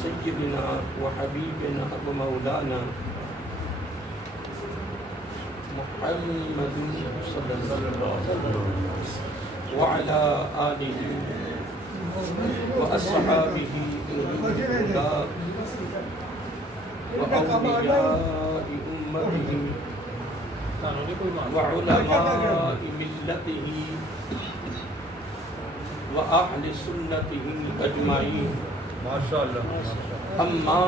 سيدنا وحبيبنا ومولانا محمد صلى الله عليه وسلم وعلى آله وأصحابه الهداة وأولياء أمته وعلماء ملته وأهل سنته أجمعين. أما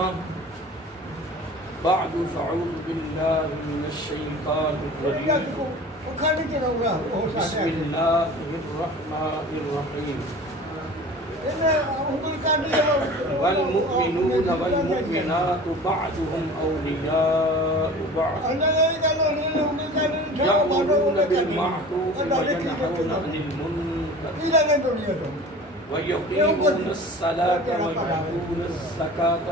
بعد فأعوذ بالله من الشيطان الرجيم. بسم الله الرحمن الرحيم. والمؤمنون والمؤمنات بعضهم أولياء بعض يأمرون بالمعروف وينهون عن المنكر ويقيمون الصلاة ويؤتون الزكاة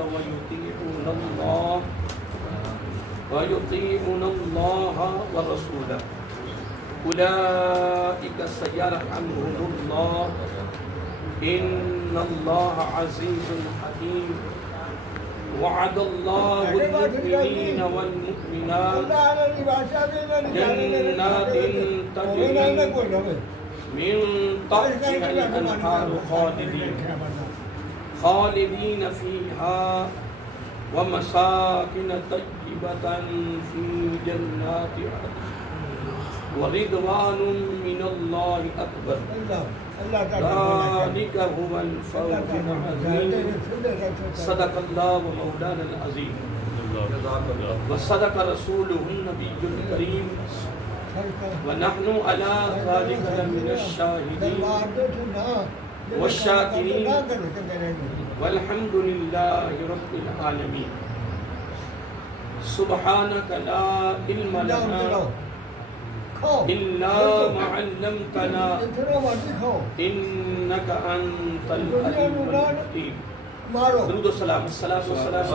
ويطيعون الله ورسوله أولئك سيرحمهم الله إن الله عزيز حكيم. وعد الله المؤمنين والمؤمنات جنات تجري من تحتها الأنهار خالدين فيها ومساكن طيبة في جنات عدن ورضوان من الله أكبر. ذلك هو الفوز العظيم. صدق الله ومولانا العظيم وصدق رسوله النبي الكريم ونحن على ذلك من الشاهدين والشاكرين والحمد لله رب العالمين. سبحانك لا علم لنا إلا ما علمتنا إنك أنت العليم الحكيم. درود و سلام الصلاة والسلام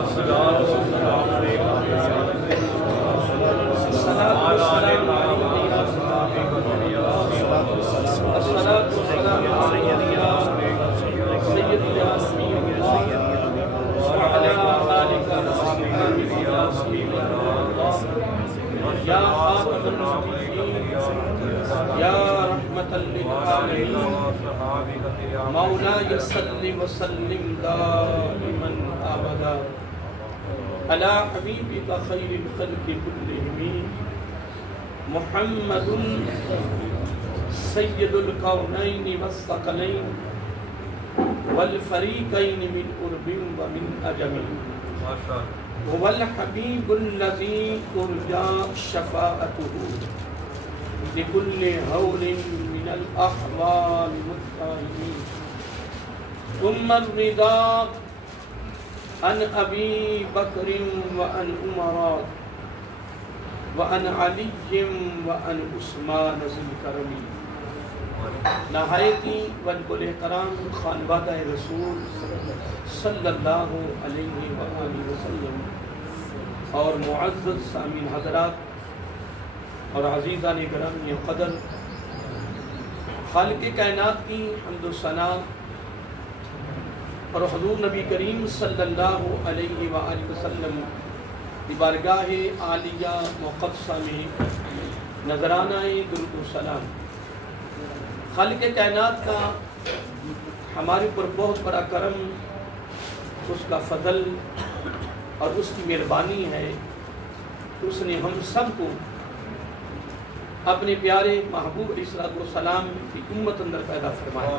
یا خاتم النبیین یا رحمت للعالمین مولا صلی وسلم دائما ابدا علی حبیبک خیر الخلق كلهم محمد سید الکونین والثقلین والفریقین من عرب ومن عجم هو الحبيب الذي ترجى شفاعته لكل هول من الأحوال متاهمين. ثم الرضا عن أبي بكر وعن عمر وعن علي وعن عثمان ذي الكرم. نہایتی والاحترام خانوادہ رسول صلی اللہ علیہ وآلہ وسلم اور معزز سامعین حضرات اور عزیزان کرام یہ قدر، خالق کائنات کی حمد و ثنا اور حضور نبی کریم صلی اللہ علیہ وآلہ وسلم کی بارگاہ عالیہ مقدسہ میں نذرانہ درود و سلام. خالق کائنات کا ہمارے پر بہت بڑا کرم، اس کا فضل اور اس کی مہربانی ہے کہ اس نے ہم سب کو اپنے پیارے محبوب علیہ السلام کی امت اندر پیدا فرمایا.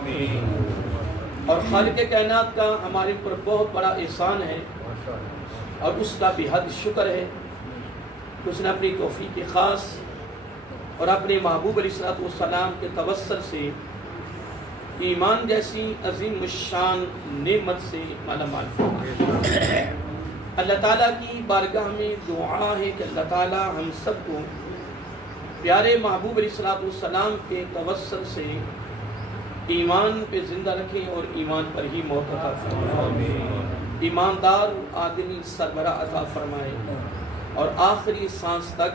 اور خالق کائنات کا ہمارے پر بہت بڑا احسان ہے اور اس کا بے حد شکر ہے کہ اس نے اپنی توفیق خاص اور اپنے محبوب علیہ السلام کے توسل سے ایمان جیسی عظیم الشان نعمت سے مالا مال فرمایا. اللہ تعالیٰ کی بارگاہ میں دعا ہے کہ اللہ تعالیٰ ہم سب کو پیارے محبوب علیہ السلام کے توسل سے ایمان پہ زندہ رکھیں اور ایمان پر ہی موت عطا فرمائے. ایماندار عادل سربراہ عطا فرمائے اور آخری سانس تک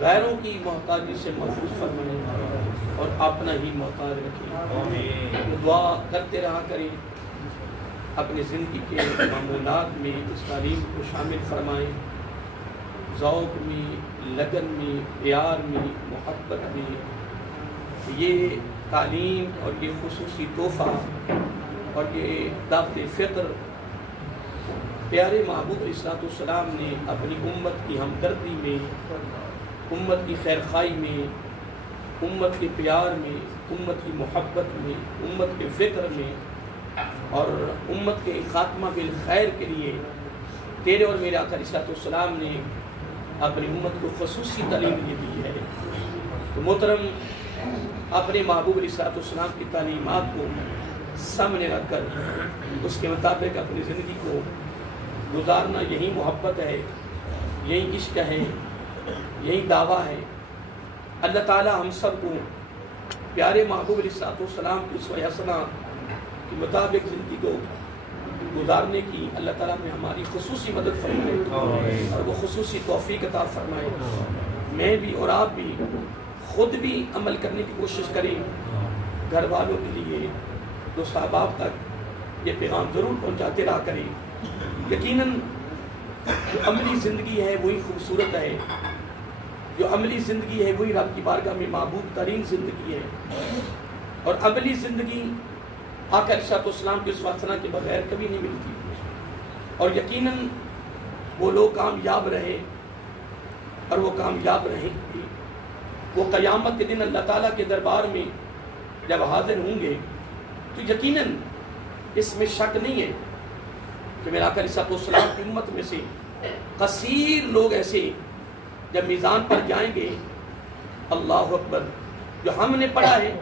غیروں کی محتاجی سے محفوظ فرمائے اور اپنا ہی محتاج رکھیں. دعا کرتے رہا کریں اپنی زندگی کے معمولات میں اس تعلیم کو شامل فرمائیں، ذوق میں، لگن میں، پیار میں، محبت میں۔ یہ تعلیم اور یہ خصوصی تحفہ اور یہ دعوت فطر پیارے محبوب علیہ السلام نے اپنی امت کی ہمدردی میں، امت کی خیرخوائی میں، امت کے پیار میں، امت کی محبت میں، امت کے فکر میں اور امت کے خاتمہ بالخیر کے لیے تیرے اور میرے آقا علیہ السلام نے اپنی امت کو خصوصی تعلیم یہ دی ہے۔ تو محترم، اپنے محبوب علیہ السلام کی تعلیمات کو سامنے رکھ کر اس کے مطابق اپنی زندگی کو گزارنا، یہی محبت ہے، یہی عشق ہے، یہی دعویٰ ہے۔ اللہ تعالیٰ ہم سب کو پیارے محبوب علیہ السلام کی اسوہ حسنہ کے مطابق زندگی کو گزارنے کی اللہ تعالیٰ میں ہماری خصوصی مدد فرمائے اور وہ خصوصی توفیق عطا فرمائے۔ میں بھی اور آپ بھی خود بھی عمل کرنے کی کوشش کریں، گھر والوں کے لیے، دوست احباب تک یہ پیغام ضرور پہنچاتے رہا کریں۔ یقیناً جو عملی زندگی ہے وہی خوبصورت ہے، جو عملی زندگی ہے وہی رب کی بارگاہ میں محبوب ترین زندگی ہے، اور عملی زندگی آقا علیہ السلام کی اسوہ حسنہ کے بغیر کبھی نہیں ملتی۔ اور یقیناً وہ لوگ کامیاب رہے اور وہ کامیاب رہیں گے، وہ قیامت کے دن اللہ تعالیٰ کے دربار میں جب حاضر ہوں گے تو یقیناً اس میں شک نہیں ہے کہ میرا آقا علیہ السلام کی امت میں سے کثیر لوگ ایسے جب میزان پر جائیں گے، اللہ اکبر، جو ہم نے پڑھا ہے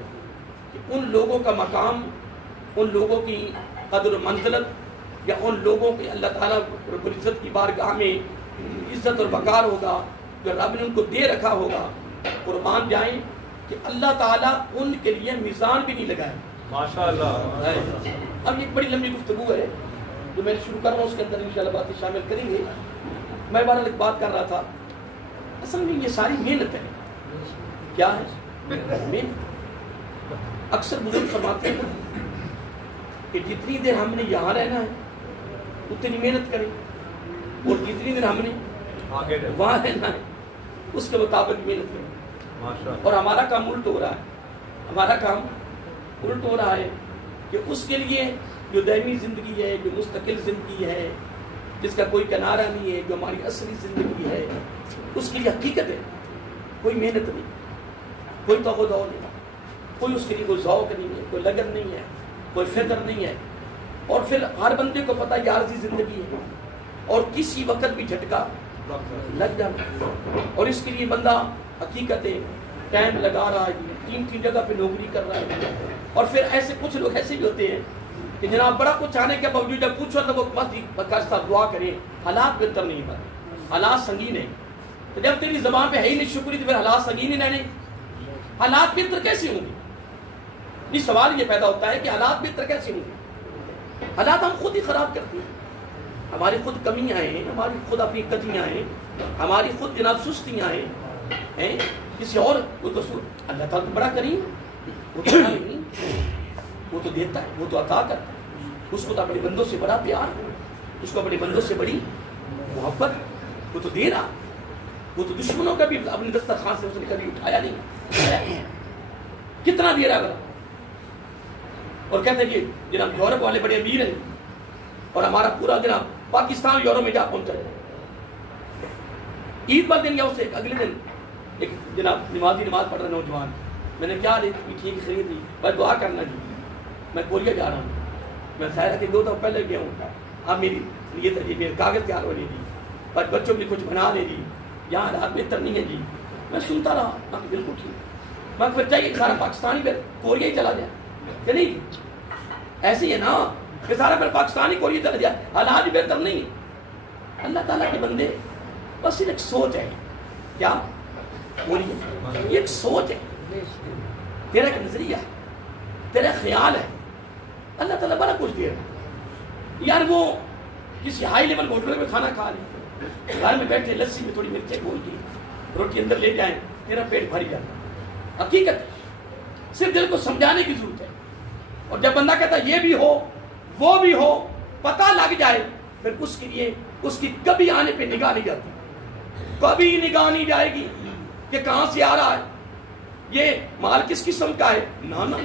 کہ ان لوگوں کا مقام، ان لوگوں کی قدر و منزلت یا ان لوگوں کے اللہ تعالیٰ رب العزت کی بارگاہ میں عزت اور وقار ہوگا جو رب نے ان کو دے رکھا ہوگا۔ قربان جائیں کہ اللہ تعالیٰ ان کے لیے میزان بھی نہیں لگائے۔ ماشاءاللہ۔ اب ایک بڑی لمبی گفتگو ہے جو میں شروع کر رہا ہوں، اس کے اندر انشاءاللہ باتیں شامل کریں گے۔ میں بہرحال ایک بات کر رہا تھا، اصل میں یہ ساری محنت ہے۔ کیا ہے؟ محنت۔ اکثر بزرگ فرماتے ہیں کہ جتنی دیر ہم نے یہاں رہنا ہے اتنی محنت کریں، اور جتنی دیر ہم نے وہاں رہنا ہے اس کے مطابق محنت کریں۔ اور ہمارا کام الٹ ہو رہا ہے، ہمارا کام الٹ ہو رہا ہے کہ اس کے لیے جو دائمی زندگی ہے، جو مستقل زندگی ہے، جس کا کوئی کنارہ نہیں ہے، جو ہماری اصلی زندگی ہے، اس کے لیے حقیقت ہے کوئی محنت نہیں، کوئی توقع نہیں، کوئی اس کے لیے کوئی ذوق نہیں ہے، کوئی لگن نہیں ہے، کوئی فکر نہیں ہے۔ اور پھر ہر بندے کو پتہ یہ عارضی زندگی ہے اور کسی وقت بھی جھٹکا لگ جانا، اور اس کے لیے بندہ حقیقت ٹائم لگا رہا ہے، تین جگہ پہ نوکری کر رہا ہے۔ اور پھر ایسے کچھ لوگ ایسے بھی ہوتے ہیں کہ جناب بڑا کچھ آنے کے باوجود جب پوچھو تو وہ بس صاحب دعا کریں، حالات بہتر نہیں بنے، حالات سنگین ہیں۔ تو جب تیری زبان پہ ہے ہی نہیں شکری تو پھر حالات سنگین ہی رہنے، حالات بہتر کیسے ہوں گے؟ یہ سوال یہ پیدا ہوتا ہے کہ حالات بہتر کیسے ہوں گے؟ حالات ہم خود ہی خراب کرتے ہیں، ہماری خود کمیاں ہیں، ہماری خود اپنی کجیاں ہیں، ہماری خود جناب سستیاں ہیں، کسی اور وہ تو اللہ تعالیٰ تو بڑا کریم، وہ تو نہیں، وہ تو دیتا ہے، وہ تو عطا کرتا ہے، اس کو تو اپنے بندوں سے بڑا پیار، اس کو اپنے بندوں سے بڑی محبت، وہ تو دے رہا، وہ تو دشمنوں کا بھی اپنے دسترخوان سے اس نے کبھی اٹھایا نہیں، کتنا دے رہا ہے۔ اور کہتے ہیں کہ جناب یورپ والے بڑے امیر ہیں اور ہمارا پورا جناب پاکستان یورپ میں جا پہنچا ہے۔ عید والے دن یا اس سے اگلے دن ایک جناب نماز پڑھ رہے نوجوان، میں نے کیا ٹھیک خرید لی، بس دعا کرنا جی، میں کوریا جا رہا ہوں، میں خیر ہے کہ 2 دن پہلے گیا ہوں، اب میری نیت ہے جی میرے کاغذ تیار ہونے دی، بس بچوں کی کچھ بنا لے دی، یہاں رات بہتر نہیں ہے جی۔ میں سنتا رہا، میں بالکل ٹھیک، میں پھر چاہیے سارا پاکستانی پھر کوریا ہی چلا جائے کہ نہیں، ایسے ہی ہے نا کہ سارا پھر پاکستانی کوریا چلا جائے، حالات بھی بہتر نہیں ہے۔ اللہ تعالیٰ کے بندے بس ایک سوچ ہے، کیا بولیے، یہ ایک سوچ ہے، تیرا ایک نظریہ ہے، تیرا خیال ہے، اللہ تعالیٰ بڑا کچھ دے رہا۔ یار وہ کسی ہائی لیول ہوٹل میں کھانا کھا لیں، گھر میں بیٹھے لسی میں تھوڑی مرچیں گھول کے روٹی اندر لے جائیں، تیرا پیٹ بھر جاتا۔ حقیقت صرف دل کو سمجھانے کی ضرورت ہے، اور جب بندہ کہتا ہے یہ بھی ہو وہ بھی ہو پتہ لگ جائے پھر اس کے لیے اس کی کبھی آنے پہ نگاہ نہیں جاتی، کبھی نگاہ نہیں جائے گی کہ کہاں سے آ رہا ہے، یہ مال کس قسم کا ہے، نہ نہ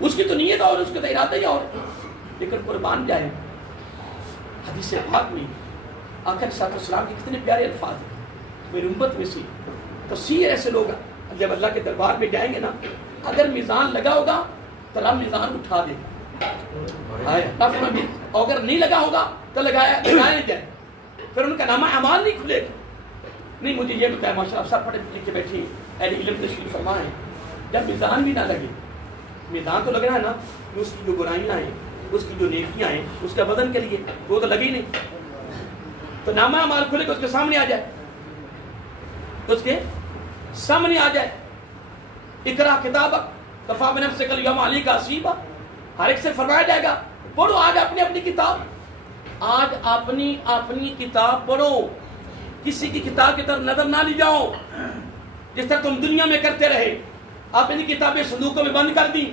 اس کی تو نیت اور اس کا تو ارادہ ہی اور، لیکن قربان جائے۔ حدیث پاک میں آقا صلی اللہ علیہ وسلم کے کتنے پیارے الفاظ ہیں، میری امت میں سے کثیر ایسے لوگ جب اللہ کے دربار میں جائیں گے نا، اگر میزان لگا ہوگا تو رب میزان اٹھا دے گا، اور اگر نہیں لگا ہوگا تو لگایا نہیں جائے، پھر ان کا نامہ اعمال نہیں کھلے گا۔ نہیں مجھے یہ بتایا ماشاء اللہ سب پڑھے لکھے بیٹھے اہل علم تشریف فرما ہے، جب میزان بھی نہ لگے، میزان تو لگ رہا ہے نا، اس کی جو برائیاں ہیں، اس کی جو نیکیاں ہیں، اس کا وزن کے لیے وہ تو لگے ہی نہیں، تو نامہ اعمال کھلے گا، اس کے سامنے آ جائے، اس کے سامنے آ جائے، اقرا کتابک کفی بنفسک الیوم علیک حسیبا، ہر ایک سے فرمایا جائے گا پڑھو آج اپنی اپنی کتاب، آج اپنی اپنی کتاب پڑھو، کسی کی کتاب کی طرف نظر نہ لی جاؤ جس طرح تم دنیا میں کرتے رہے، اپنی کتابیں صندوقوں میں بند کر دی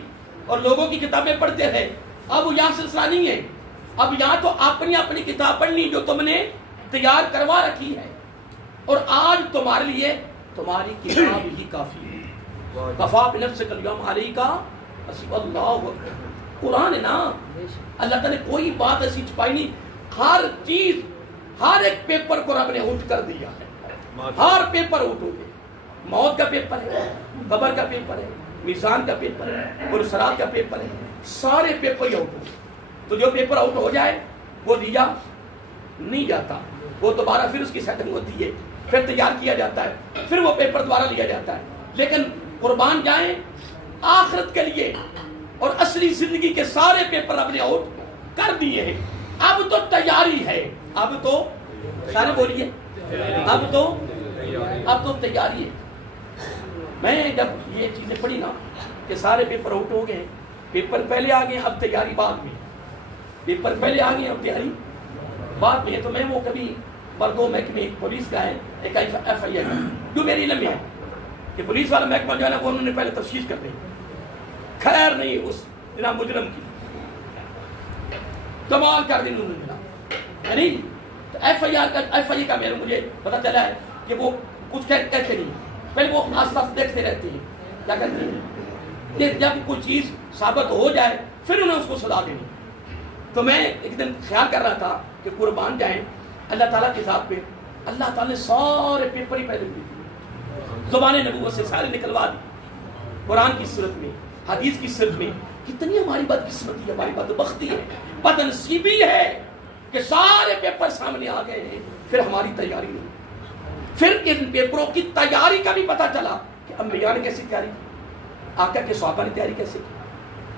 اور لوگوں کی کتابیں پڑھتے رہے۔ اب یہاں سلسلہ نہیں ہے، اب یہاں تو اپنی اپنی کتاب پڑھنی جو تم نے تیار کروا رکھی ہے، اور آج تمہارے لیے تمہاری کتاب ہی کافی ہے، کفی بنفسک الیوم علیک حسیبا۔ اللہ قرآن ہے نا، اللہ تعالیٰ نے کوئی بات ایسی چھپائی نہیں، ہر چیز ہر ایک پیپر کو رب نے اٹھ کر دیا ہے، ہر پیپر اٹھ ہو گئے، موت کا پیپر ہے، قبر کا پیپر ہے، میزان کا پیپر ہے، پرسرات کا پیپر ہے، سارے پیپر ہی آؤٹ ہو گئے۔ تو جو پیپر آؤٹ ہو جائے وہ دیا نہیں جاتا، وہ دوبارہ پھر اس کی سیٹنگ ہوتی ہے، پھر تیار کیا جاتا ہے، پھر وہ پیپر دوبارہ لیا جاتا ہے۔ لیکن قربان جائیں آخرت کے لیے اور اصلی زندگی کے سارے پیپر رب نے آؤٹ کر دیے ہیں، اب تو تیاری ہے، اب تو سارے بولیے اب تو تیاری ہے۔ میں جب یہ چیزیں پڑھی نا کہ سارے پیپر آؤٹ ہو گئے، پیپر پہلے آ گئے اب تیاری بعد میں، پیپر پہلے آ گئے اب تیاری بعد میں، تو میں وہ کبھی دو محکمے، ایک پولیس کا ہے ایک ایف آئی آر جو میری علم میں ہے کہ پولیس والا محکمہ جو ہے نا وہ انہوں نے پہلے تفتیش کر دی، خیر نہیں اس جناب مجرم کی کمال کر دی انہوں نے جناب، یعنی ایف آئی آئی کا مجھے پتا چلا ہے کہ وہ کچھ کہتے نہیں، پہلے وہ آس پاس دیکھتے رہتے ہیں، کیا کرتے ہیں جب کوئی چیز ثابت ہو جائے پھر انہیں اس کو سزا دینی۔ تو میں ایک دن خیال کر رہا تھا کہ قربان جائیں اللہ تعالیٰ کی ذات پہ، اللہ تعالیٰ نے سارے پیپر ہی پہلے دی تھی، زبان نبوت سے سارے نکلوا دی، قرآن کی صورت میں، حدیث کی صورت میں۔ کتنی ہماری بدقسمتی ہے، ہماری بدبختی ہے، بدنصیبی ہے کہ سارے پیپر سامنے آ گئے ہیں، پھر ہماری تیاری نہیں، پھر ان پیپروں کی تیاری کا بھی پتا چلا کہ انبیاء نے کیسی تیاری کی، آقا کے صحابہ نے تیاری کیسے کی،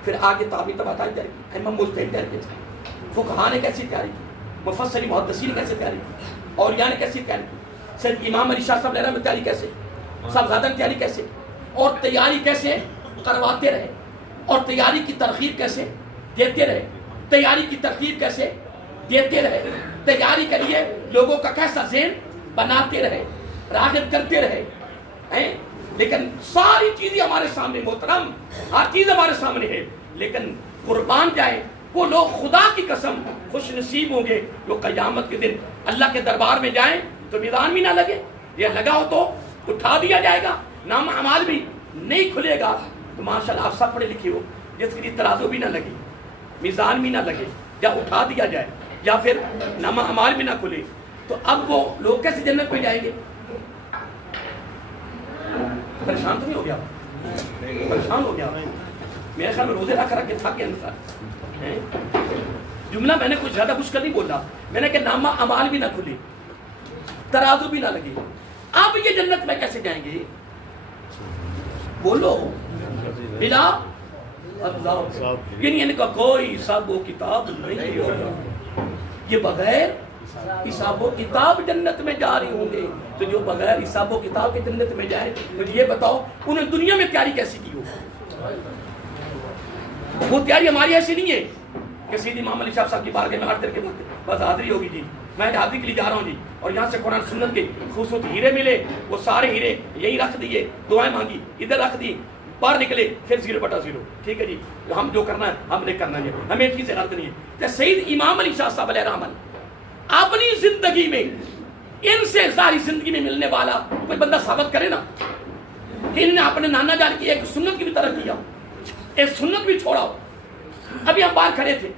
پھر آگے تابعین تابعین نے تیاری کی، امام مجتہد تیاری کیسے کی، فقہاء نے کیسی تیاری کی، مفسرین محدثین نے کیسے تیاری کی، اولیاء نے کیسی تیاری کی، سید امام علی شاہ صاحب لہرہ میں تیاری کیسے، صاحبزادہ نے تیاری کیسے، اور تیاری کیسے کرواتے رہے، اور تیاری کی ترغیب کیسے دیتے رہے، تیاری کی ترغیب کیسے دیتے رہے، تیاری کے لیے لوگوں کا کیسا ذہن بناتے رہے، راغب کرتے رہے۔ لیکن ساری چیزیں ہمارے سامنے محترم، ہر چیز ہمارے سامنے ہے، لیکن قربان جائیں وہ لوگ خدا کی قسم خوش نصیب ہوں گے جو قیامت کے دن اللہ کے دربار میں جائیں تو میدان بھی نہ لگے، یا لگا ہو تو اٹھا دیا جائے گا، نام اعمال بھی نہیں کھلے گا۔ تو ماشاءاللہ آپ سب پڑھے لکھے ہو، جس کے لیے ترازو بھی نہ لگے، میزان بھی نہ لگے، یا اٹھا دیا جائے، یا پھر نام اعمال بھی نہ کھلے، تو اب وہ لوگ کیسے جنت میں جائیں گے؟ پریشان تو نہیں ہو گیا؟ پریشان ہو گیا؟ میرے خیال میں روزے رکھ کے تھک گیا انسان۔ جملہ میں نے کچھ زیادہ مشکل نہیں بولا، میں نے کہ نامہ اعمال بھی نہ کھلے، ترازو بھی نہ لگے، اب یہ جنت میں کیسے جائیں گے؟ بولو بلا یعنی ان کا کوئی حساب و کتاب نہیں ہوگا، یہ بغیر حساب و کتاب جنت میں جا رہے ہوں گے۔ تو جو بغیر حساب و کتاب کے جنت میں جائے، مجھے یہ بتاؤ انہیں دنیا میں تیاری کیسی کی ہوگی؟ وہ تیاری ہماری ایسی نہیں ہے کہ سیدھی امام علی شاہ صاحب کی بارگاہ میں ہر طرح کے بس حاضری ہوگی جی، میں حاضری کے لیے جا رہا ہوں جی، اور یہاں سے قرآن سنت کے خوبصورت ہیرے ملے، وہ سارے ہیرے یہی رکھ دیے، دعائیں مانگی ادھر رکھ دی، باہر نکلے پھر 0/0. ٹھیک ہے جی, ہم جو کرنا ہے ہم نے کرنا ہے, ہمیں چیزیں غلط نہیں ہے. تو سید امام علی شاہ صاحب علیہ رحمت اپنی زندگی میں ان سے ظاہری زندگی میں ملنے والا کوئی بندہ ثابت کرے نا کہ انہوں نے اپنے نانا جان کی ایک سنت کی بھی طرف کیا, ایک سنت بھی چھوڑا. ابھی ہم باہر کھڑے تھے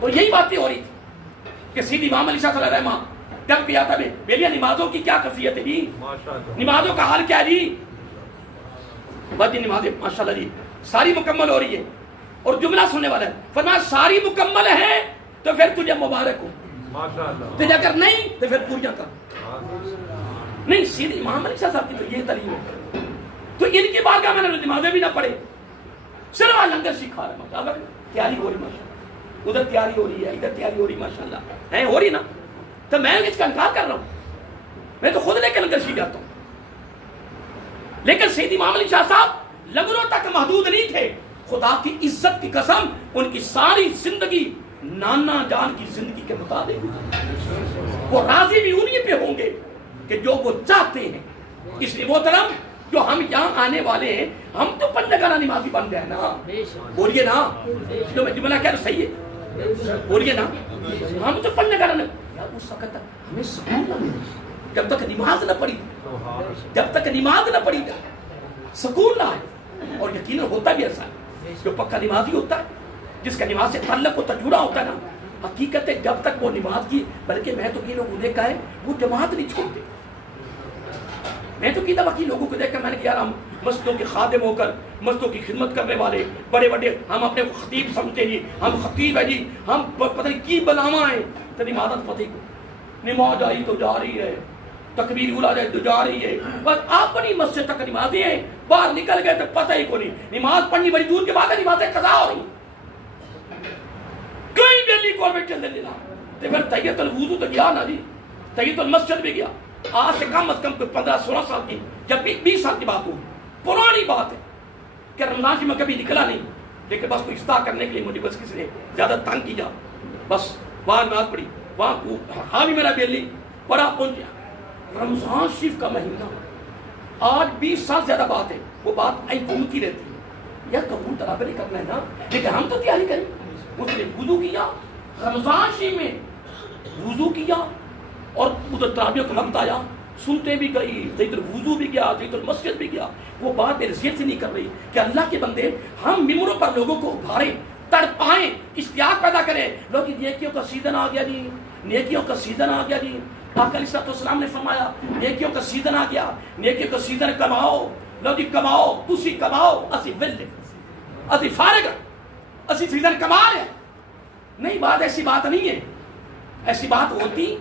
تو یہی باتیں ہو رہی تھی کہ سید امام علی شاہ صاحب علیہ رحمت جب کیا تھا بیلیا نمازوں کی کیا کیفیت ہے جی, نمازوں کا حال کیا ہے جی, بات نمازیں ماشاءاللہ جی ساری مکمل ہو رہی ہے. اور جملہ سننے والا ہے, فرمایا ساری مکمل ہے تو پھر تجھے مبارک ہو, تجھے اگر نہیں تو پھر پوریاں کر. نہیں سید امام علی شاہ صاحب کی تو یہ تعلیم ہے. تو ان کی بارگاہ میں نے نمازیں بھی نہ پڑھے, صرف لنگر سکھا رہے ماشاءاللہ, تیاری ہو رہی ماشاءاللہ, ادھر تیاری ہو رہی ہے ادھر تیاری ہو رہی ماشاءاللہ ہے, ہو رہی نا. تو میں اس کا انکار کر رہا ہوں, میں تو خود لے کے لنگر سیکھ جاتا ہوں. لیکن سید امام علی شاہ صاحب لنگروں تک محدود نہیں تھے. خدا کی عزت کی قسم ان کی ساری زندگی نانا جان کی زندگی کے مطابق, وہ راضی بھی انہی پہ ہوں گے کہ جو وہ چاہتے ہیں. اس لیے محترم جو ہم یہاں آنے والے ہیں ہم تو پنجگانہ نمازی بن گئے نا, بولیے نا, جو میں جملہ کہہ رہا ہوں صحیح ہے, بولیے نا, ہم تو پنجگانہ. اس وقت تک ہمیں سکون نہ ملا جب تک نماز نہ پڑھی, جب تک نماز نہ پڑھی سکون نہ آئے. اور یقیناً ہوتا بھی ایسا ہے, جو پکا نمازی ہوتا ہے جس کا نماز سے تعلق ہوتا جڑا ہوتا ہے نا, حقیقت ہے جب تک وہ نماز کی, بلکہ میں تو یہ لوگوں نے کہا ہے وہ جماعت نہیں چھوڑتے. میں تو کئی دفعہ لوگوں کو دیکھ کر میں نے کہا یار ہم مسجدوں کے خادم ہو کر مسجدوں کی خدمت کرنے والے بڑے بڑے ہم اپنے خطیب سمجھتے جی, ہم خطیب ہے جی, ہم پتہ نہیں کی بلاواں ہیں. تو نمازت پتہ کو نماز آئی تو جا رہی ہے, تکبیر اولا جائے تو جا رہی ہے, بس اپنی مسجد تک نمازیں ہیں, باہر نکل گئے تو پتہ ہی کو نہیں. نماز پڑھنی بڑی دور کے بعد ہے, نمازیں قضا ہو رہی کوئی دلی گورنمنٹ کے اندر لینا. تو پھر تحیت الوضو تو گیا نا جی, تحیت المسجد بھی گیا. آج سے کم از کم 15-16 سال کی, جب بھی 20 سال کی بات ہوگی, پرانی بات ہے کہ رمضان کی میں کبھی نکلا نہیں, لیکن بس کوئی افطار کرنے کے لیے مجھے بس کسی نے زیادہ تنگ کیا, بس وہاں نماز پڑھی, وہاں ہاں بھی میرا بیلی بڑا پہنچا. رمضان شریف کا مہینہ آج 20 سال زیادہ بات ہے, وہ بات گھومتی رہتی ہے یار قبول برابر ہی کرنا ہے نا, لیکن ہم تو تیاری کریں. اس نے وضو کیا رمضان شریف میں, وضو کیا اور ادھر تراویح کا وقت آیا, سنتے بھی گئی, تحیت الوضو بھی گیا, تحیت المسجد بھی گیا. وہ بات میرے ذہن سے نہیں کر رہی کہ اللہ کے بندے ہم ممبروں پر لوگوں کو ابھاریں, تڑپائیں, اشتیاق پیدا کریں. لوگ نیکیوں کا سیزن آ گیا جی, نیکیوں کا سیزن آ گیا جی. آقا علیہ السلام نے فرمایا نیکیوں کا سیزن آ گیا, نیکیوں کا سیزن کماؤ. لو جی کماؤ, تسی کماؤ, اسی ویلے, اسی فارغ, اسی سیزن کما رہے ہیں. نہیں, بات ایسی بات نہیں ہے. ایسی بات ہوتی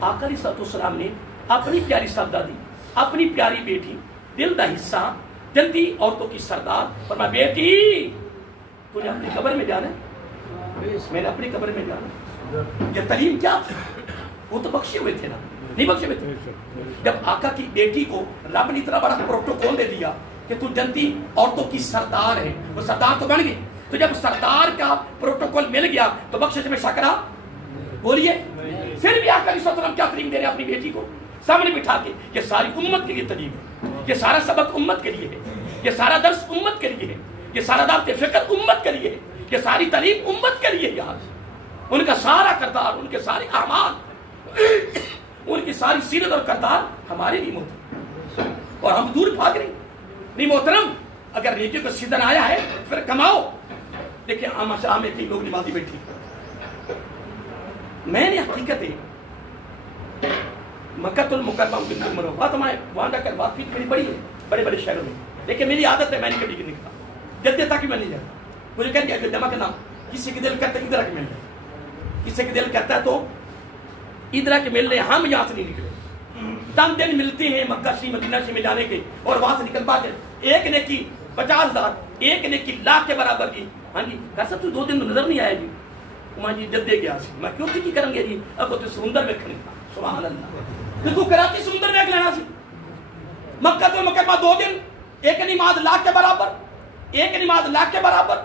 آقا علیہ السلام نے اپنی پیاری صاحبزادی, اپنی پیاری بیٹی, دل دا حصہ, جلدی عورتوں کی سردار, فرمایا بیٹی تجھے اپنی قبر میں جانا ہے, میں نے اپنی قبر میں جانا. یہ تعلیم کیا تھی, وہ تو بخشے ہوئے تھے نا, نہیں بخشے ہوئے تھے. جب آقا کی بیٹی کو رب نے اتنا بڑا پروٹوکول دے دیا کہ تو جنتی عورتوں کی سردار ہے, وہ سردار تو بن گئی. تو جب سردار کا پروٹوکول مل گیا تو بخشش میں شکرا, بولیے. پھر بھی آقا علیہ السلام کیا تعلیم دے رہے ہیں اپنی بیٹی کو سامنے بٹھا کے, یہ ساری امت کے لیے تعلیم ہے, یہ سارا سبق امت کے لیے ہے, یہ سارا درس امت کے لیے ہے, یہ سارا دعوت فکر امت کے لیے ہے, یہ ساری تعلیم امت کے لیے. یار ان کا سارا کردار, ان کے سارے اعمال, ان کی ساری سیرت اور کردار ہمارے لیے محترم, اور ہم دور بھاگ رہے. نہیں محترم, اگر نیکیوں کا سیزن آیا ہے پھر کماؤ. دیکھیں شاہ میں کئی لوگ نمازی بیٹھی, میں نے حقیقت ہے مکۃ المکرمہ وہاں جا کر بات چیت میری بڑی ہے بڑے بڑے شہروں میں, لیکن میری عادت ہے میں نے کبھی نہیں کہا جلدی تک میں نہیں جاتا. مجھے کہہ دیا جمع کرنا, کسی کے دل کرتا ہے ادھر کے ملنے, کسی کے دل کرتا ہے تو ادھر کے ملنے, ہم یہاں سے نہیں نکلے. تم دن ملتے ہیں مکہ شریف مدینہ شریف میں جانے کے, اور وہاں سے نکل پاتے ایک نے کی 50,000, ایک نے کی لاکھ کے برابر کی. ہاں جی کہہ سکتے 2 دن نظر نہیں آیا جی, ماں جی جدے گیا سی, میں کیوں کی کریں گے جی, اب تو سمندر میں کھڑے, سبحان اللہ, تو کراچی سمندر میں لینا سی. مکہ تو مکرمہ 2 دن, ایک نماز لاکھ کے برابر, ایک نماز لاکھ کے برابر.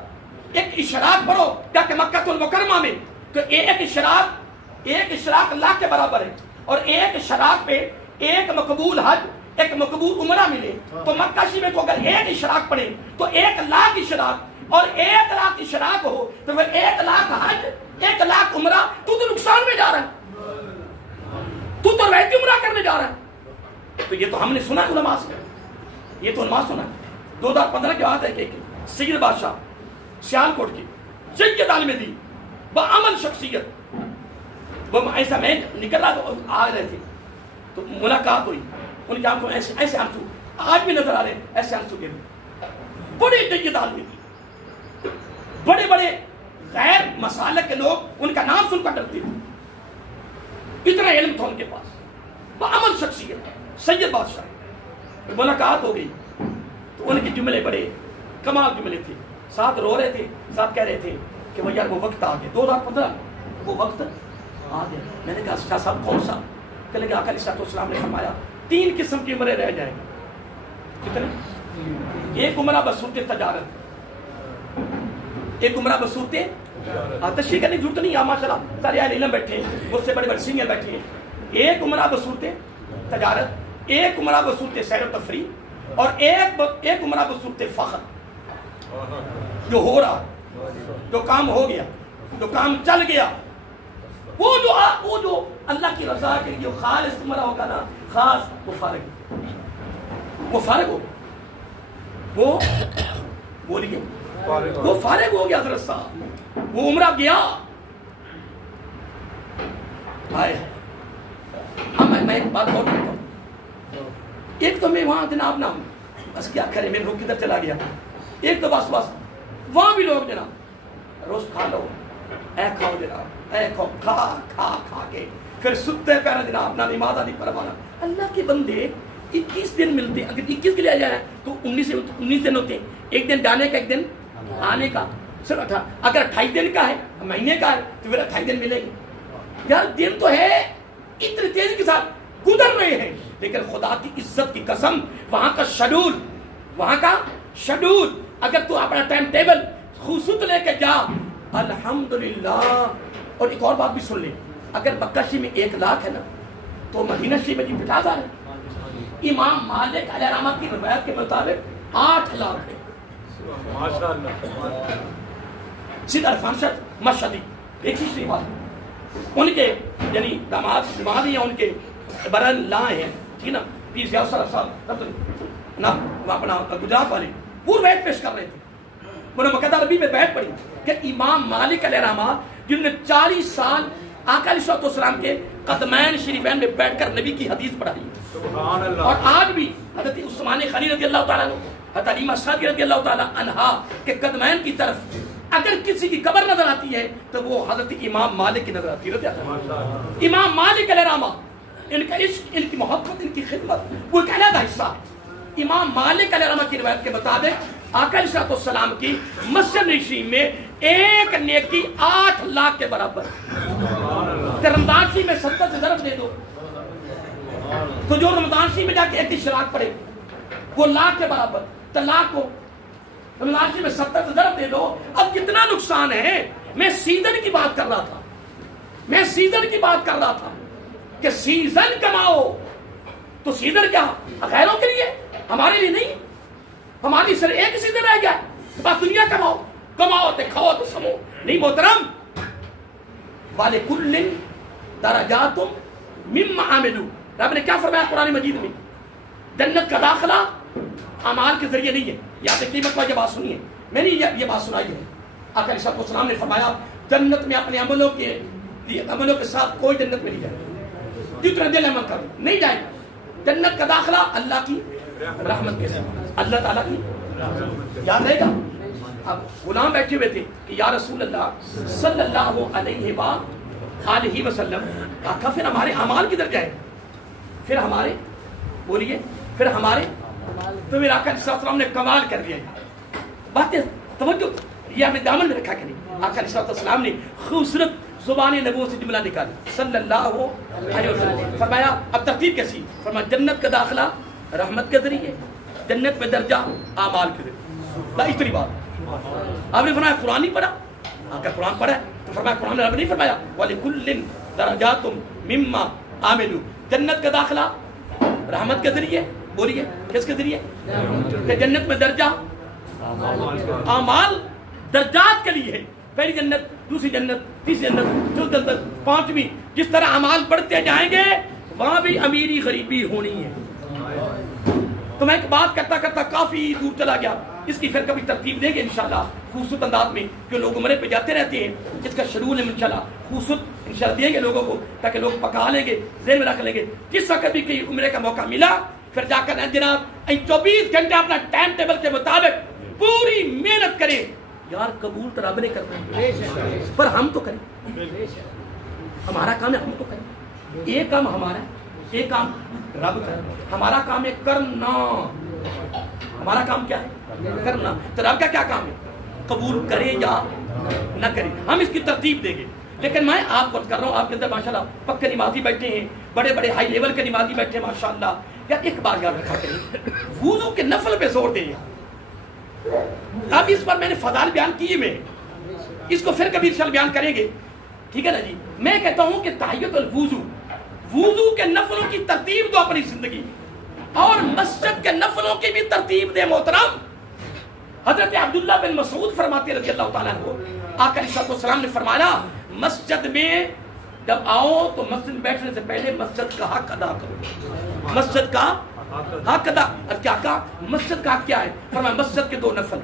ایک اشراق پڑھو کیا کہ مکہ المکرمہ میں, تو ایک اشراق لاکھ کے برابر ہے, اور ایک اشراق پہ ایک مقبول حج ایک مقبول عمرہ ملے تو مکہ شریف کو اگر ایک اشراق پڑے تو 1,00,000 اشراق اور 1,00,000 اشراق ہو تو پھر 1,00,000 حج 1,00,000 عمرہ. تو نقصان میں جا رہا ہے, تو روایتی عمرہ کرنے جا رہا ہے. تو یہ تو ہم نے سنا علماء سے, یہ تو علماء سنا. 2015 کی بات ہے کہ سید بادشاہ سیالکوٹ کی جید عالم دین بعمل شخصیت, وہ ایسا میں نکل رہا تو آ رہے تھے تو ملاقات ہوئی. ان کے آنکھوں میں ایسے آنسو آج بھی نظر آ رہے ہیں, ایسے آنسو گر رہے. بڑے جید عالم دین, بڑے بڑے غیر مسالک کے لوگ ان کا نام سن کر ڈرتے تھے, اتنا علم تھا ان کے پاس. بعمل شخصیت سید بادشاہ. ملاقات ہو گئی تو ان کے جملے بڑے کمال جملے تھے. ساتھ رو رہے تھے, ساتھ کہہ رہے تھے کہ وہ یار وہ وقت آ گیا 2015 وہ وقت آ گیا. میں نے کہا شاہ صاحب کون سا؟ کہنے لگے آقا علیہ السلام نے فرمایا 3 قسم کی عمرے رہ جائیں. کتنے؟ ایک عمرہ بصورت تجارت, ایک عمرہ بصورت تشریح کرنے کی ضرورت نہیں. ماشاء اللہ سارے اہل علم بیٹھے ہیں, مجھ سے بڑے بڑے سینئر بیٹھے ہیں. ایک عمرہ بصورت تجارت, ایک عمرہ بصورت سیر و تفریح, اور ایک عمرہ بصورت فخر. جو ہو رہا, جو کام ہو گیا, جو کام چل گیا, وہ جو اللہ کی رضا کے لیے خالص عمرہ ہوگا نا, خاص وہ فارغ ہو, وہ بولیے وہ فارغ ہو گیا. حضرت صاحب وہ عمرہ گیا. میں ایک بات اور کرتا ہوں. ایک تو میں وہاں جناب نا بس کیا کرے, میرے روح کدھر چلا گیا. ایک تو بس وہاں بھی لوگ جناب روز کھا لو, اے کھاؤ جناب, اے کھاؤ, کھا کے پھر ستے پہنا جناب, نہ نماز آدھی پروانا. اللہ کے بندے 21 دن ملتے, اگر 21 کے لیے جائے تو 19 دن ہوتے ہیں. ایک دن جانے کا, ایک دن آنے کا. صرف اگر 28 دن کا ہے, مہینے کا ہے, تو پھر 28 دن ملے گی. یار دن تو ہے اتنی تیزی کے ساتھ گزر رہے ہیں, لیکن خدا کی عزت کی قسم وہاں کا شیڈول اگر تو اپنا ٹائم ٹیبل خصوص لے کے جا, الحمدللہ. اور ایک اور بات بھی سن لیں, اگر مکہ شریف میں 1,00,000 ہے نا تو مدینہ شریف میں 50,000 ہے. امام مالک علیہ الرحمہ کی روایت کے مطابق 8,00,000 ہے. سید عرفان شاہ مشہدی دیکھیے شریف والے, ان کے یعنی داماد ہیں, ان کے برن لائے ہیں, ٹھیک نا, پیر ضیاء صاحب نا اپنا گجرات والے, وہ روایت پیش کر رہے تھے. انہوں نے مقدہ ربی میں بیٹھ پڑی کہ امام مالک علیہ الرحمہ جنہوں نے 40 سال آقا علیہ السلام کے قدمین شریفین میں بیٹھ کر نبی کی حدیث پڑھائی, اور آج بھی حضرت عثمان غنی رضی اللہ تعالیٰ عنہ, حضرت حلیمہ سعدیہ رضی اللہ تعالیٰ عنہا کے قدمین کی طرف اگر کسی کی قبر نظر آتی ہے تو وہ حضرت امام مالک کی نظر آتی ہے. امام مالک علیہ الرحمہ, ان کا عشق, ان کی محبت, ان کی خدمت, وہ ایک علیحدہ حصہ ہے. امام مالک علیہ الرحمہ کی روایت کے مطابق آقا علیہ السلام کی مسجد نشین میں ایک نیکی 8,00,000 کے برابر. رمضان شریف میں 70 سے ضرب دے دو تو جو رمضان شریف میں جا کے ایک اشراق پڑے وہ 1,00,000 کے برابر. تو 1,00,000 کو رمضان شریف میں 70 سے ضرب دے دو. اب کتنا نقصان ہے. میں سیزن کی بات کر رہا تھا کہ سیزن کماؤ. تو سیزن کیا غیروں کے لیے, ہمارے لیے نہیں. ہماری صرف ایک سیزن رہ گیا, بس دنیا کماؤ تے کھاؤ تو سمو نہیں. محترم, وَلِكُلٍّ دَرَجَاتٌ مِمَّا عَمِلُوا, رب نے کیا فرمایا قرآن مجید میں, جنت کا داخلہ اعمال کے ذریعے نہیں ہے. یا تو قیمت پر یہ بات سنیے, میں نے یہ بات سنائی ہے. آقا علیہ السلام نے فرمایا جنت میں اپنے عملوں کے ساتھ کوئی جنت میں نہیں جائے گا. جتنا دل عمل کرو نہیں جائے گا. جنت کا داخلہ اللہ کی رحمت کے ساتھ, اللہ تعالیٰ کی یاد رہے گا. اب غلام بیٹھے ہوئے تھے کہ یا رسول اللہ صلی اللہ علیہ وآلہ وسلم, آقا پھر ہمارے اعمال کدھر جائے, پھر ہمارے بولیے پھر ہمارے. تو میرے آقا علیہ السلام نے کمال کر دیا. باتیں توجہ, یہ ہمیں دامن میں رکھا کہ نہیں. آقا علیہ السلام نے خوبصورت زبان نبوت سے جملہ نکالی صلی اللہ علیہ وسلم. فرمایا اب ترتیب کیسی, فرمایا جنت کا داخلہ رحمت کے ذریعے, جنت میں درجہ اعمال کے ذریعے. اتنی بات. آپ نے فرمایا قرآن نہیں پڑھا, آقا قرآن پڑھا تو فرمایا قرآن نے رب نہیں فرمایا وَلِكُلٍّ دَرَجَاتٌ مِمَّا عَمِلُوا, جنت کا داخلہ رحمت کے ذریعے, بولیے کس کے ذریعے؟ کہ جنت میں درجہ اعمال درجات کے لیے ہے، پہلی جنت، دوسری جنت، تیسری جنت، چوتھی جنت، پانچویں، جس طرح اعمال بڑھتے جائیں گے وہاں بھی امیری غریبی ہونی ہے۔ تو میں ایک بات کرتا کرتا کافی دور چلا گیا، اس کی پھر کبھی ترتیب دیں گے انشاءاللہ خوبصورت انداز میں، کہ لوگ عمرے پہ جاتے رہتے ہیں، اس کا شیڈول ہے انشاءاللہ خوبصورت انشاءاللہ دیں گے لوگوں کو، تاکہ لوگ پکا لیں گے، ذہن میں رکھ لیں گے، جس وقت بھی کہیں عمرے کا موقع ملا پھر جا کر جناب 24 گھنٹے اپنا ٹائم ٹیبل کے مطابق پوری محنت کریں۔ یار قبول تو رب نے کرنا ہے پر ہم تو کریں، ہمارا کام ہے ہم تو کریں، ایک کام ہمارا ہے، ایک کام رب کا، ہمارا کام ہے کرنا، ہمارا کام کیا ہے؟ کرنا۔ تو رب کا کیا کام ہے؟ قبول کرے یا نہ کرے، ہم اس کی ترتیب دیں گے۔ لیکن میں آپ کو کر رہا ہوں، آپ کے اندر ماشاءاللہ پکے نمازی بیٹھے ہیں، بڑے بڑے ہائی لیول کے نمازی بیٹھے ہیں ماشاءاللہ، یا ایک بار یاد رکھا کریں وضو کے نفل پہ زور دیں۔ اب اس پر میں نے فضائل بیان کیے، میں اس کو پھر کبھی انشاءاللہ بیان کریں گے، ٹھیک ہے نا جی۔ میں کہتا ہوں کہ تحیت الوضو، وضو کے نفلوں کی ترتیب دو اپنی زندگی، اور مسجد کے نفلوں کی بھی ترتیب دے محترم۔ حضرت عبداللہ بن مسعود فرماتے رضی اللہ تعالیٰ عنہ، آقا علیہ السلام نے فرمایا مسجد میں جب آؤ تو مسجد میں بیٹھنے سے پہلے مسجد کا حق ادا کرو، مسجد کا حق ادا۔ کیا کہا؟ مسجد کا حق کیا ہے؟ فرمایا مسجد کے 2 نفل۔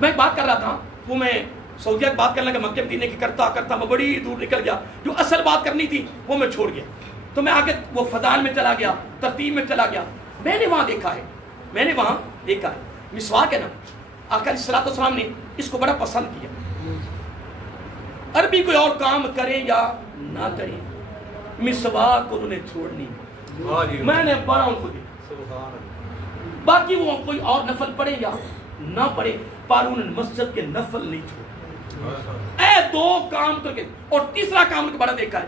میں بات کر رہا تھا، وہ میں سعودیہ کی بات کرنے لگا، مکہ مدینے کی کرتا کرتا میں بڑی دور نکل گیا، جو اصل بات کرنی تھی وہ میں چھوڑ گیا، تو میں آگے وہ فضائل میں چلا گیا، ترتیب میں چلا گیا۔ میں نے وہاں دیکھا ہے مسواک ہے نا، آقا علیہ السلام نے اس کو بڑا پسند کیا۔ عربی کوئی اور کام کرے یا نہ کرے، مسواک انہوں نے چھوڑنی، میں نے بڑا ان کو دیا، باقی وہ کوئی اور نفل پڑھے یا نہ پڑھے، پر انہوں نے مسجد کے نفل نہیں چھوڑے۔ اے 2 کام تو کے، اور تیسرا کام ان کو بڑا دیکھا ہے،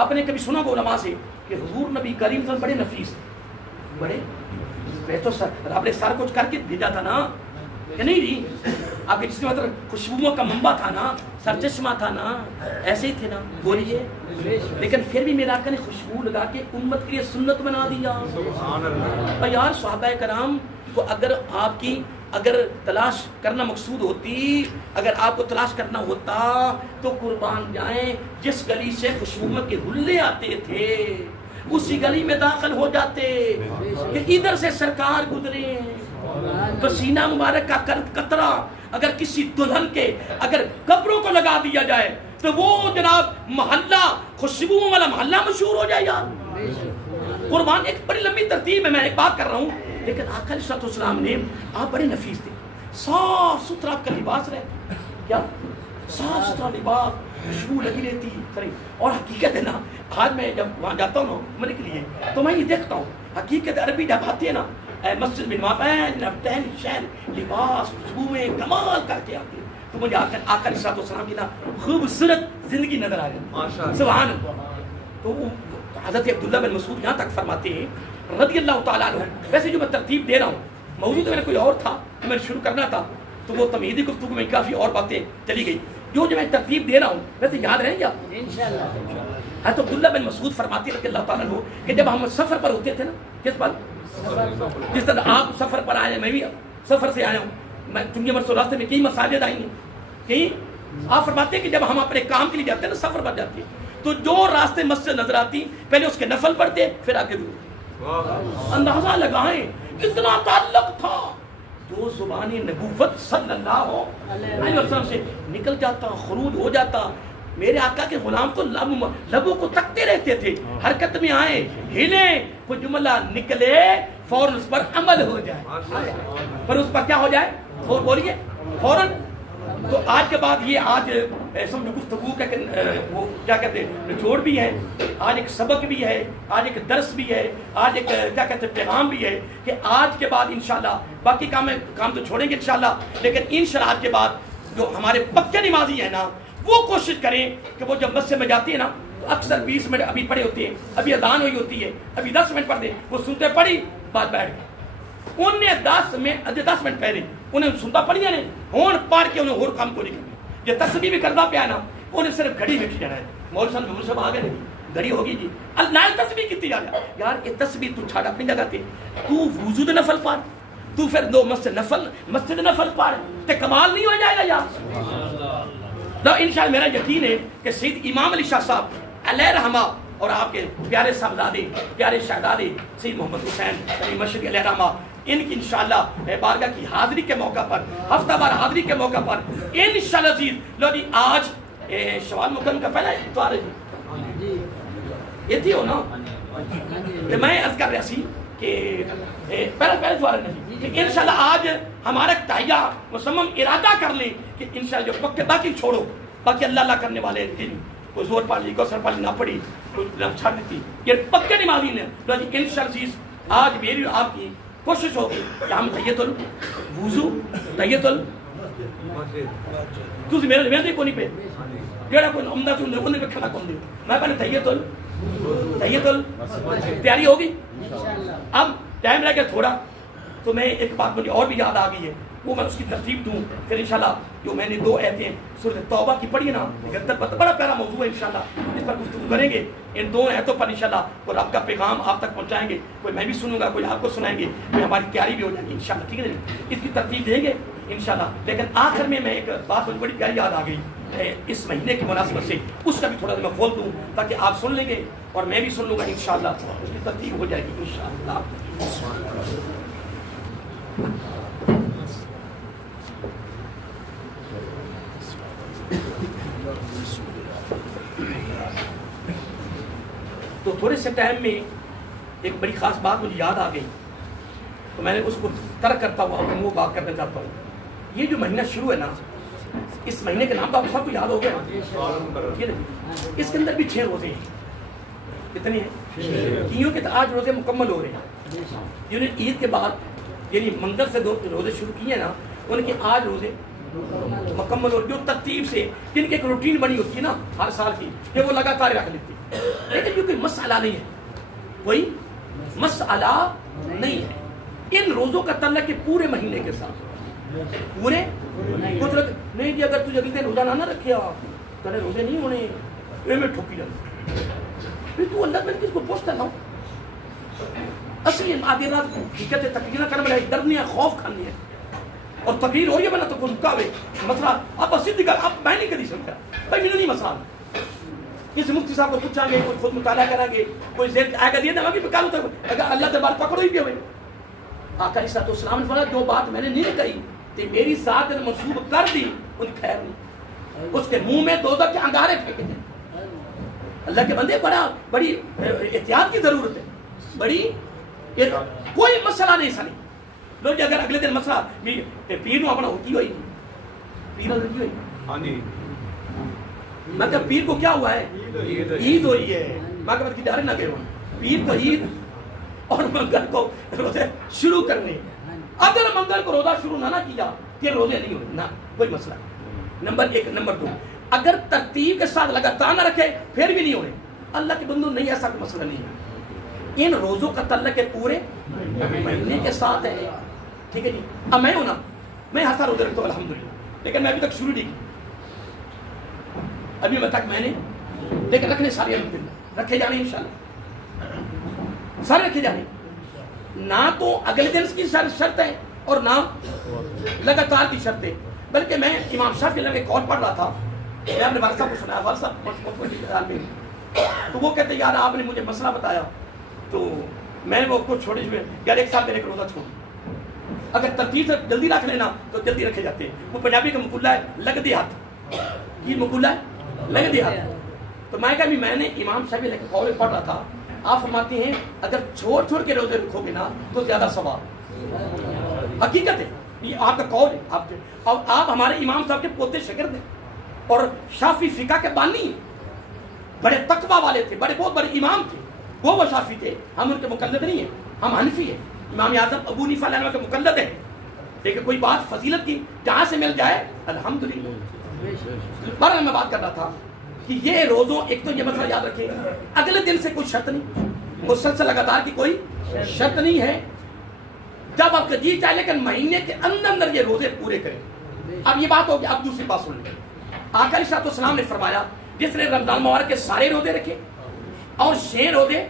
آپ نے کبھی سنا کو علماء سے کہ حضور نبی کریم صلی اللہ علیہ وسلم بڑے نفیس تھے، بڑے تو رب نے سارا کچھ کر کے بھیجا تھا نا، کہ نہیں جی؟ آپ کے جس میں مطلب خوشبوؤں کا منبع تھا نا، سرچشمہ تھا نا، ایسے ہی تھے نا، بولیے۔ لیکن پھر بھی میرے آقا نے خوشبو لگا کے امت کے لیے سنت بنا دیا۔ اور یار صحابہ کرام کو اگر تلاش کرنا مقصود ہوتی، اگر آپ کو تلاش کرنا ہوتا تو قربان جائیں، جس گلی سے خوشبو کے حلے آتے تھے اسی گلی میں داخل ہو جاتے، کہ ادھر سے سرکار گزرے، پسینہ مبارک کا قطرہ اگر کسی دلہن کے اگر قبروں کو لگا دیا جائے تو وہ جناب محلہ خوشبوؤں والا محلہ مشہور ہو جائے گا۔ قربان ایک بڑی لمبی ترتیب ہے، میں ایک بات کر رہا ہوں، لیکن آقا علیہ السلام نے، آپ بڑے نفیس تھے، صاف ستھرا آپ کا لباس رہتا، کیا صاف ستھرا لباس، خوشبو لگی رہتی، اور حقیقت ہے نا، آج میں جب وہاں جاتا ہوں نا عمرے کے لیے تو میں یہ دیکھتا ہوں، حقیقت عربی جب آتی ہے نا مسجد میں وہاں پہ شہر لباس خوشبوئیں کمال کر کے آتی ہیں، تو مجھے آقا علیہ السلام کی نا خوبصورت زندگی نظر آ جاتی، سبحان اللہ۔ تو حضرت عبداللہ بن مسعود یہاں تک فرماتے ہیں رضی اللہ تعالیٰ عنہ، ویسے جو میں ترتیب دے رہا ہوں، موضوع تو میرا کوئی اور تھا، میں شروع کرنا تھا تو وہ تمہیدی گفتگو میں کافی اور باتیں چلی گئی، جو میں ترتیب دے رہا ہوں ویسے یاد رہیں گے آپ انشاءاللہ۔ حضرت عبداللہ بن مسعود فرماتے رضی اللہ تعالیٰ عنہ کہ جب ہم سفر پر ہوتے تھے نا، کس پر؟ جس طرح آپ سفر پر آئے ہیں، میں بھی سفر سے آیا ہوں، میں چونکہ مرسول راستے میں کئی مساجد آئی ہیں، کہیں آپ فرماتے ہیں کہ جب ہم اپنے کام کے لیے جاتے ہیں نا، سفر پر جاتے ہیں تو جو راستے مسجد نظر آتی پہلے اس کے نفل پڑھتے پھر آگے دور، اندازہ لگائیں اتنا تعلق تھا، جو زبان نبوت صلی اللہ علیہ وسلم سے نکل جاتا، خروج ہو جاتا، میرے آقا کے غلام تو لبوں کو تکتے رہتے تھے، حرکت میں آئے، ہلیں، کوئی جملہ نکلے فوراً اس پر عمل ہو جائے، پر اس پر کیا ہو جائے، بولیے فوراً۔ تو آج کے بعد یہ آج سمجھو گفتگو کا وہ کیا کہتے ہیں نچوڑ بھی ہے، آج ایک سبق بھی ہے، آج ایک درس بھی ہے، آج ایک کیا کہتے ہیں پیغام بھی ہے کہ آج کے بعد انشاءاللہ باقی کام تو چھوڑیں گے انشاءاللہ، لیکن انشاءاللہ آج کے بعد جو ہمارے پکے نمازی ہیں نا وہ کوشش کریں کہ وہ جب مسجد میں جاتی ہے نا تو اکثر 20 منٹ ابھی پڑے ہوتے ہیں، ابھی اذان ہوئی ہوتی ہے، ابھی 10 منٹ پڑھ دیں، وہ سنتے پڑھی بات بیٹھ گئے، انہیں 10 منٹ پہلے انہیں سنتا پڑھی ہے ہون پڑھ کے انہیں اور کام کو نہیں کرنا، یہ تسبیح بھی کرنا پیا نا انہیں صرف گھڑی میں کی جانا ہے، مول صاحب آگے نہیں گھڑی ہوگی جی نال تسبیح کیتی جا رہا یار یہ تسبیح تو چھاڑ اپنی جگہ تے تو وضو دے نفل پڑھ تو پھر دو مسجد نفل پڑھ تے کمال نہیں ہو جائے گا یار تو انشاءاللہ میرا یقین ہے کہ سید امام علی شاہ صاحب علیہ رحمہ اور آپ کے پیارے صاحبزادے پیارے شہزادے سید محمد حسین علی مشرقی علیہ رحمہ ان کی انشاءاللہ بارگاہ کی حاضری کے موقع پر ہفتہ وار حاضری کے موقع پر انشاءاللہ عزیز لو جی آج شوال محرم کا پہلا اتوار ہے جی یہ تھی ہو نا کہ میں عرض کر رہا سی کہ پہلا اتوار ہے نہیں کہ انشاءاللہ آج ہمارا تہیہ مصمم ارادہ کر لیں کہ انشاءاللہ جو پکے باقی چھوڑو باقی اللہ اللہ کرنے والے دن کوئی زور پا لی کوسر پا لی نہ پڑی کوئی چھاڑ دیتی یہ پکے نمازی نے لو جی انشاءاللہ عزیز آج میری آپ کی کوشش ہوگی کہ ہم تحیۃ الوضو تحیۃ تسی میرے ویندے کو نہیں پہ جڑا کوئی عمدہ تو نے پہ کھڑا کون دے میں پہلے تحیۃ تیاری ہوگی اب ٹائم رہ گیا تھوڑا تو میں ایک بات مجھے اور بھی یاد آ گئی ہے وہ میں اس کی ترتیب دوں پھر انشاءاللہ جو میں نے 2 آیتیں سورۃ توبہ کی پڑھی ہے نا 71 بڑا پیارا موضوع ہے انشاءاللہ اس پر گفتگو کریں گے ان 2 آیتوں پر انشاءاللہ وہ رب کا پیغام آپ تک پہنچائیں گے کوئی میں بھی سنوں گا کوئی آپ کو سنائیں گے کوئی ہماری تیاری بھی ہو جائے گی انشاءاللہ ٹھیک ہے اس کی ترتیب دیں گے انشاءاللہ لیکن آخر میں ایک بات مجھے بڑی پیاری یاد آ گئی اس مہینے کی مناسبت سے اس کا بھی تھوڑا سا میں کھول دوں تاکہ آپ سن لیں گے اور میں بھی سن لوں گا انشاءاللہ اس کی ترتیب ہو جائے گی انشاءاللہ تو تھوڑے سے ٹائم میں ایک بڑی خاص بات مجھے یاد آ گئی تو میں نے اس کو ترک کرتا ہوا وہ بات کرنا چاہتا ہوں یہ جو مہینہ شروع ہے نا اس مہینے کے نام تو آپ سب کو یاد ہو گیا اس کے اندر بھی 6 روزے ہیں کتنے ہیں تیوں کے آج روزے مکمل ہو رہے ہیں جنہوں نے عید کے بعد یعنی منگل سے 2 روزے شروع کیے ہیں نا ان کے آج روزے مکمل ہو جو ترتیب سے جن کی ایک روٹین بنی ہوتی ہے نا ہر سال کی کہ وہ لگاتار رکھ لیتی لیکن جو کوئی مسئلہ نہیں ہے کوئی مسئلہ نہیں ہے ان روزوں کا تعلق ہے پورے مہینے کے ساتھ پورے نہیں جی اگر تجھے اگلے دن روزہ نہ رکھے تو روزے نہیں ہونے یہ میں ٹھوکی جاتا پھر تو اللہ میں کس کو پوچھتا نہ اصلی آدھی رات حقیقت تقریر کرنے والا درد نہیں ہے خوف کھانی ہے اور تقریر ہو رہی ہے بنا تو کوئی رکاوے مسئلہ آپ سیدھی کر آپ میں نہیں کری سمجھا بھائی میرے نہیں مسئلہ کسی مفتی صاحب کو پوچھیں گے کوئی خود مطالعہ کریں گے کوئی زیر آئے گا دیا دیں گے کال ہوتا ہے اگر اللہ دربار پکڑو ہی بھی ہوئے آقا علیہ السلام نے فرمایا جو بات میں نے نہیں کہی کہ میری ذات نے منسوب کر دی ان خیر نہیں اس کے منہ میں دوزخ کے انگارے پھینکے ہیں اللہ کے بندے بڑی احتیاط کی ضرورت ہے بڑی کوئی مسئلہ نہیں سنی لوگ اگر اگلے دن مسئلہ پیر نو اپنا ہوتی ہوئی پیر ہوتی ہوئی ہاں جی میں کہا پیر کو کیا ہوا ہے عید ہوئی ہے میں کہا کی دارے نہ گئے ہوں پیر کو عید اور منگل کو روزے شروع کرنے اگر منگل کو روزہ شروع نہ کیا پھر روزے نہیں ہوئے نہ کوئی مسئلہ نمبر 1 نمبر 2 اگر ترتیب کے ساتھ لگاتار نہ رکھے پھر بھی نہیں ہوئے اللہ کے بندوں نہیں ایسا کوئی مسئلہ نہیں ہے ان روزوں کا تعلق ہے پورے مہینے کے ساتھ ہے ٹھیک ہے جی اب میں ہوں نا میں ہر سال روزے رکھتا ہوں الحمدللہ لیکن میں ابھی تک شروع نہیں کی ابھی تک میں نے لیکن رکھنے سارے رکھے جانے انشاءاللہ سارے رکھے جانے نہ تو اگلے دن کی شرط ہے اور نہ لگاتار کی شرط ہے بلکہ میں امام شافعی میں قول پڑھ رہا تھا میں اپنے والد صاحب کو سنایا والد صاحب تو وہ کہتے یار آپ نے مجھے مسئلہ بتایا تو میں نے وہ کو چھوڑے ہوئے یار ایک سال میرے روزہ چھوڑ اگر ترتیب سے جلدی رکھ لینا تو جلدی رکھے جاتے ہیں وہ پنجابی کا مقولہ ہے لگ دے ہاتھ یہ مقولہ ہے لگ دے ہاتھ تو میں کہا میں نے امام شافعی کے قول پڑھ رہا تھا آپ فرماتے ہیں اگر چھوڑ چھوڑ کے روزے رکھو گے نا تو زیادہ ثواب حقیقت ہے یہ آپ کا قول ہے آپ ہمارے امام صاحب کے پوتے شاگرد ہیں اور شافعی فقہ کے بانی ہیں بڑے تقوی والے تھے بہت بڑے امام تھے وہ شافعی تھے ہم ان کے مقلد نہیں ہیں ہم حنفی ہیں امام اعظم ابو حنیفہ علیہ السلام کے مقلد ہیں لیکن کوئی بات فضیلت کی جہاں سے مل جائے الحمدللہ پر میں بات کر رہا تھا کہ یہ روزوں ایک تو یہ مسئلہ یاد رکھیں اگلے دن سے کوئی شرط نہیں مسلسل لگاتار کی کوئی شرط نہیں ہے جب آپ کا جی چاہے لیکن مہینے کے اندر یہ روزے پورے کریں اب یہ بات ہوگی اب دوسری بات سن لیں آقا علیہ السلام نے فرمایا جس نے رمضان مبارک کے سارے روزے رکھے اور 6 روزے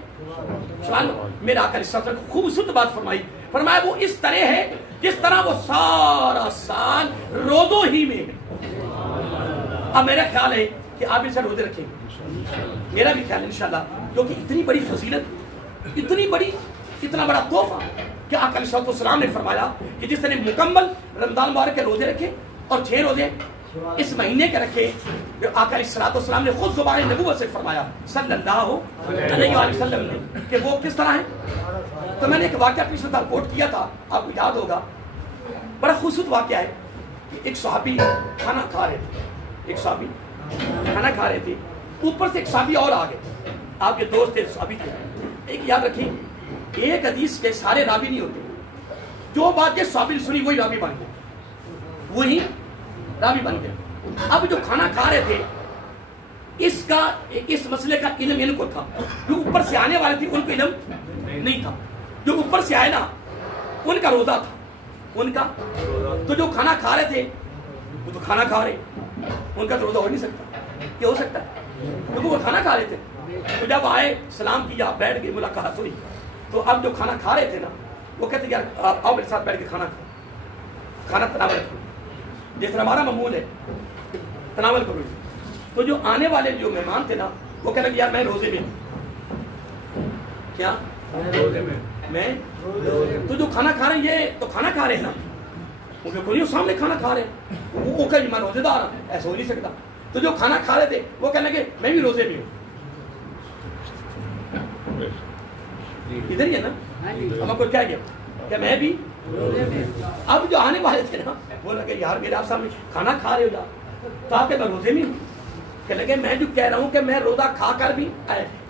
میرا آقا علیہ السلام خوبصورت بات فرمائی، فرمایا وہ اس طرح ہے جس طرح وہ سارا سال روزوں ہی میں ہے۔ اب میرا خیال ہے کہ آپ ان سے روزے رکھیں گے، میرا بھی خیال ہے انشاءاللہ، کیونکہ اتنی بڑی فضیلت، اتنا بڑا تحفہ کہ آقا علیہ السلام نے فرمایا کہ جس نے مکمل رمضان مبارک کے روزے رکھے اور 6 روزے اس مہینے کے رکھے، آقا علیہ السلام نے خود زبان نبوت سے فرمایا صلی اللہ علیہ وسلم نے کہ وہ کس طرح ہے۔ تو میں نے ایک واقعہ پچھلے سال کوٹ کیا تھا، آپ کو یاد ہوگا، بڑا خوبصورت واقعہ ہے کہ ایک صحابی کھانا کھا رہے تھے، اوپر سے ایک صحابی اور آ گئے، آپ کے دوست تھے، صحابی تھے۔ ایک یاد رکھیں، ایک حدیث کے سارے راوی نہیں ہوتے، جو بات یہ صحابی نے سنی وہی راوی بن گئے، اب جو کھانا کھا رہے تھے اس مسئلے کا علم ان کو تھا، جو اوپر سے آنے والے تھے ان کو علم نہیں تھا، جو اوپر سے آئے نا ان کا روزہ تھا، تو جو کھانا کھا رہے تھے وہ تو کھانا کھا رہے، ان کا تو روزہ ہو نہیں سکتا، کیا ہو سکتا ہے، کیونکہ وہ کھانا کھا رہے تھے۔ تو جب آئے سلام کیا، بیٹھ گئے، ملاقات ہوئی، تو اب جو کھانا کھا رہے تھے نا وہ کہتے ہیں یار آؤ میرے ساتھ بیٹھ کے کھانا تناول کرو، جس طرح ہمارا معمول ہے تناول کرو۔ تو جو آنے والے جو مہمان تھے نا وہ کہنے لگے یار میں روزے میں ہوں، کیا میں تو جو کھانا کھا رہے ہیں یہ تو کھانا کھا رہے ہیں نا، ان کو سامنے کھانا کھا رہے ہیں، وہ کہ میں روزے دار ہوں، ایسا ہو نہیں سکتا۔ تو جو کھانا کھا رہے تھے وہ کہنے لگے میں بھی روزے میں ہوں، ادھر ہی ہے نا، ہم کو کیا کیا کہ میں بھی۔ اب جو آنے والے تھے نا وہ لگے یار میرے آپ سامنے کھانا کھا رہے ہو جا، تو آپ کہ میں روزے میں ہوں، کہ لگے میں جو کہہ رہا ہوں کہ میں روزہ کھا کر بھی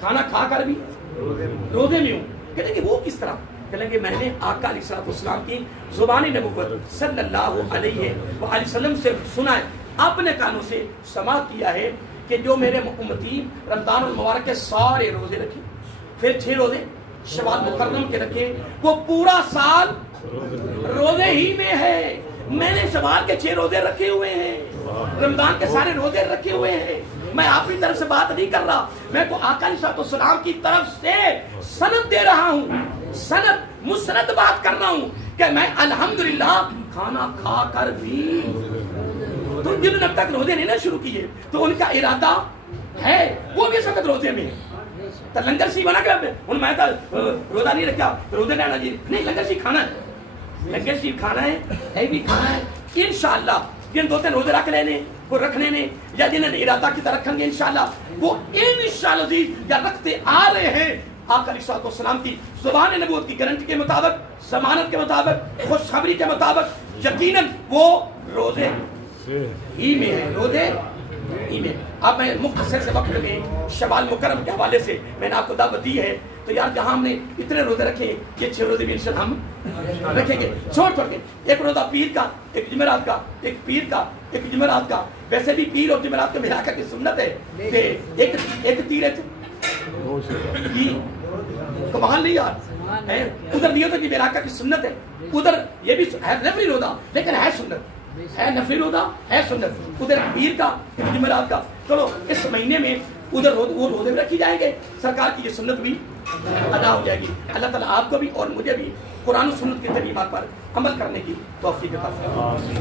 کھانا کھا کر بھی روزے میں ہوں، کہ لگے وہ کس طرح، کہ لگے میں نے آقا علیہ السلام کی زبان نبوت صلی اللہ علیہ وآلہ وسلم سے سنا ہے، اپنے کانوں سے سماعت کیا ہے کہ جو میرے امتی رمضان المبارک کے سارے روزے رکھے، پھر 6 روزے شوال مکرم کے رکھے، وہ پورا سال روزے ہی میں ہے۔ میں نے شوال کے 6 روزے رکھے ہوئے ہیں، رمضان کے سارے روزے رکھے ہوئے ہیں، میں آپ کی طرف سے بات نہیں کر رہا، میں تو آقا علیہ السلام کی طرف سے سند دے رہا ہوں، مسند بات کر رہا ہوں کہ میں الحمدللہ کھانا کھا کر بھی، تو جنہوں نے اب تک روزے نہیں نہ شروع کیے تو ان کا ارادہ ہے وہ بھی اس وقت روزے میں ہے، تو لنگر سی بنا کے ان میں روزہ نہیں رکھا روزے لینا جی نہیں، لنگر سی کھانا ہے، لنگر سی کھانا ہے بھی کھانا ہے انشاءاللہ۔ جن 2-3 روزے رکھ لینے وہ رکھنے نے، یا جنہیں ارادہ کی طرح رکھیں گے انشاءاللہ وہ انشاءاللہ جی یا رکھتے آ رہے ہیں۔ آقا علیہ السلام کی زبان نبوت کی گارنٹی کے مطابق، ضمانت کے مطابق، خوشخبری کے مطابق یقیناً وہ روزے ہی میں ہے، روزے ہی میں۔ اب میں مختصر سے وقت میں شوال مکرم کے حوالے سے میں نے آپ کو دعوت دی ہے، تو یار جہاں ہم نے اتنے روزے رکھے یہ 6 روزے بھی انشاءاللہ ہم رکھیں گے، چھوڑ کے ایک روزہ پیر کا، ایک جمعرات کا، ایک پیر کا، ایک جمعرات کا۔ ویسے بھی پیر اور جمعرات کا ملا کر کی سنت ہے کہ ایک تیر کمال نہیں یار، ادھر نہیں ہوتا کہ میرا آقا کی سنت ہے، ادھر یہ بھی ہے نفلی روزہ لیکن ہے سنت، ہے نفلی روزہ ہے سنت، ادھر پیر کا جمعرات کا۔ چلو اس مہینے میں ادھر وہ روزے بھی رکھی جائیں گے، سرکار کی یہ سنت بھی ادا ہو جائے گی۔ اللہ تعالیٰ آپ کو بھی اور مجھے بھی قرآن و سنت کی تعلیمات پر عمل کرنے کی توفیق عطا فرمائے۔